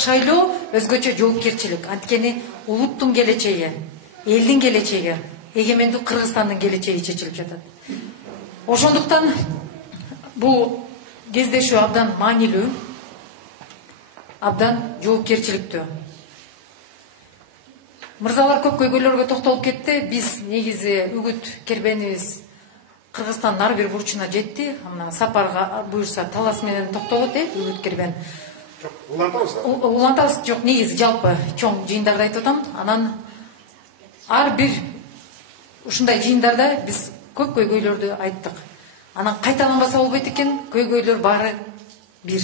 Шайлоо өзгөчө жоопкерчилик. Анткени улуттун келечеги, элдин келечеги, эгемендүү Кыргызстандын келечеги чечилип жатат. Ошондуктан бул кездешүү абдан маанилүү, абдан жоопкерчиликтүү. Мырзалар көп көйгөйлөргө токтолуп кетти. Биз негизи үгүт кербенибиз Кыргызстандын ар бир бурчуна жетти. Мына сапарга буюрса талас менен токтолот үгүт кербен. Улантабыз жок, негизи жалпы чоң жыйындарда айтып атам. Анан ар бир ушундай жыйындарда биз көп көйгөйлөрдү айттык. Анан кайталанбаса болбойт экен, көйгөйлөр баары бир.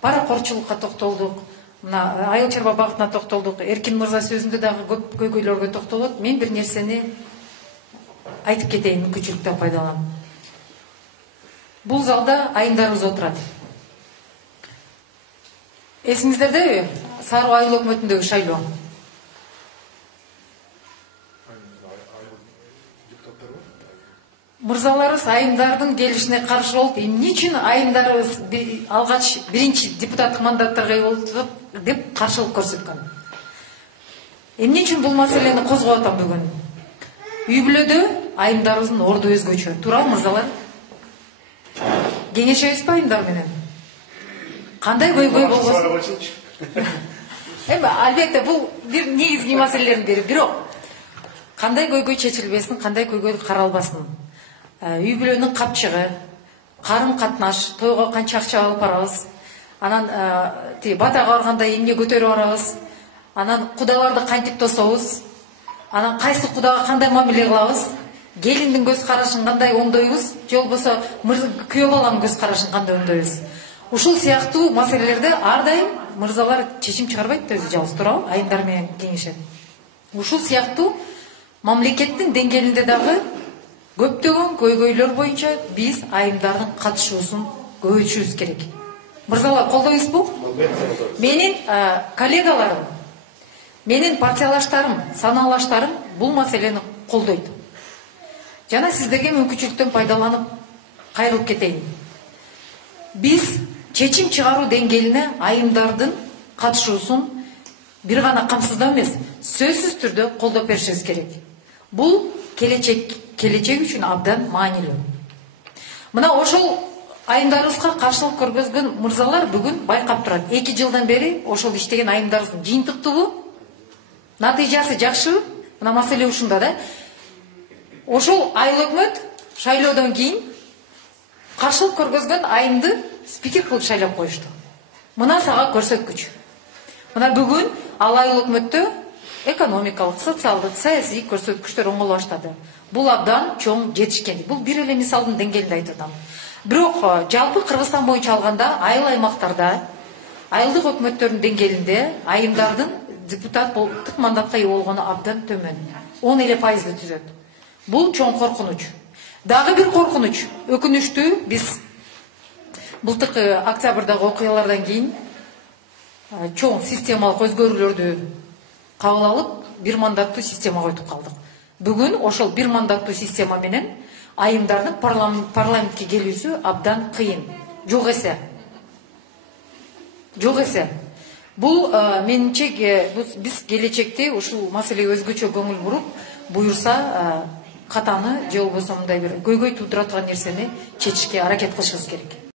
Паракорчулукка токтолдук, мына айыл чарба багытына токтолдук. Эркин мырза сөзүндө дагы көп көйгөйлөргө токтолот. Мен бир нерсени айтып кетейин, мүмкүнчүлүктөн пайдаланып. Бул залда айымдарыбыз отурат. Эсиңиздердеби? Саруу айыл өкмөтүндөгү шайлоо. Мырзаларыбыз айымдардын келишине каршы болуп, эмне үчүн айымдарыбыз алгач биринчи депутаттык мандаттарга ээ болуп деп каршылык көрсөткөн. Эмне үчүн бул маселени козгоп атам бүгүн? Үй бүлөдө айымдарыбыздын орду өзгөчө. Туурабы мырзалар? Кеңешебизби айымдар менен? Кандай көйгөй болбосун? Албетте бул бир негизги маселелердин бири. Бирок кандай көйгөй чечилбесин, кандай көйгөй каралбасын? Үй бүлөнүн капчыгы, карым катнаш, тойго канча акча алып барабыз, анан батага барганда эмне көтөрүп барабыз, анан кудаларды кантип тособуз, анан кайсы кудага кандай мамиле кылабыз, келиндин көз карашын кандай оңдойбуз, же болбосо күйөө баланын көз карашын кандай оңдойбуз. Ушул сыяктуу маселелерде ар дайым мырзалар чечим чыгарбайт өзү жалгыз, туурабы? Айымдар менен кеңешет. Ушул сыяктуу мамлекеттин деңгээлинде дагы көптөгөн көйгөйлөр боюнча биз айымдардын катышуусун көбөйтүшүбүз керек. Мырзалар, колдойсузбу? Менин коллегаларым, менин партиялаштарым, санаалаштарым бул маселени колдойт. Жана сиздерге мүмкүнчүлүктөн пайдаланып кайрылып кетейин. Биз чечим чыгаруу деңгээлине айымдардын катышуусун бир гана камсыздоо эмес, сөзсүз түрдө колдоп беришибиз керек. Бул келечек үчүн абдан маанилүү. Мына ошол айымдарыбызга каршылык көргөзгөн мырзалар бүгүн байкап турат. 2 жылдан бери ошол иштеген айымдарыбыздын жыйынтыктугу, натыйжасы жакшыбы? Мына маселе ушунда да. Ошол айыл өкмөт шайлоодон кийин каршылык көргөзгөн айымды спикер кылып шайлап коюшту. Мына сага көрсөткүч. Мына бүгүн ал айыл өкмөттө экономикалык, социалдык, саясий көрсөткүчтөр оңоло баштады. Бул абдан чоң жетишкендик. Бул бир эле мисалдын деңгээлинде айтып атам. Бирок жалпы Кыргызстан боюнча алганда айыл аймактарда, айылдык өкмөттөрдүн деңгээлинде айымдардын депутаттык мандатка ээ болгону абдан төмөн. 10% түзөт. Бул чоң коркунуч. Дагы бир коркунуч, өкүнүчтүү, биз былтыркы октябрдагы окуялардан кийин чоң системалык өзгөрүүлөрдү кабыл алып, бир мандаттуу системага өтүп калдык. Бүгүн ошол бир мандаттуу система менен айымдардын парламентке келүүсү абдан кыйын. Жок эсе. Бул менимче биз келечекте ушул маселеге өзгөчө көңүл буруп, буюрса катаны же болбосо мындай бир көйгөй туудура турган нерсени чечишке аракет кылышыбыз керек.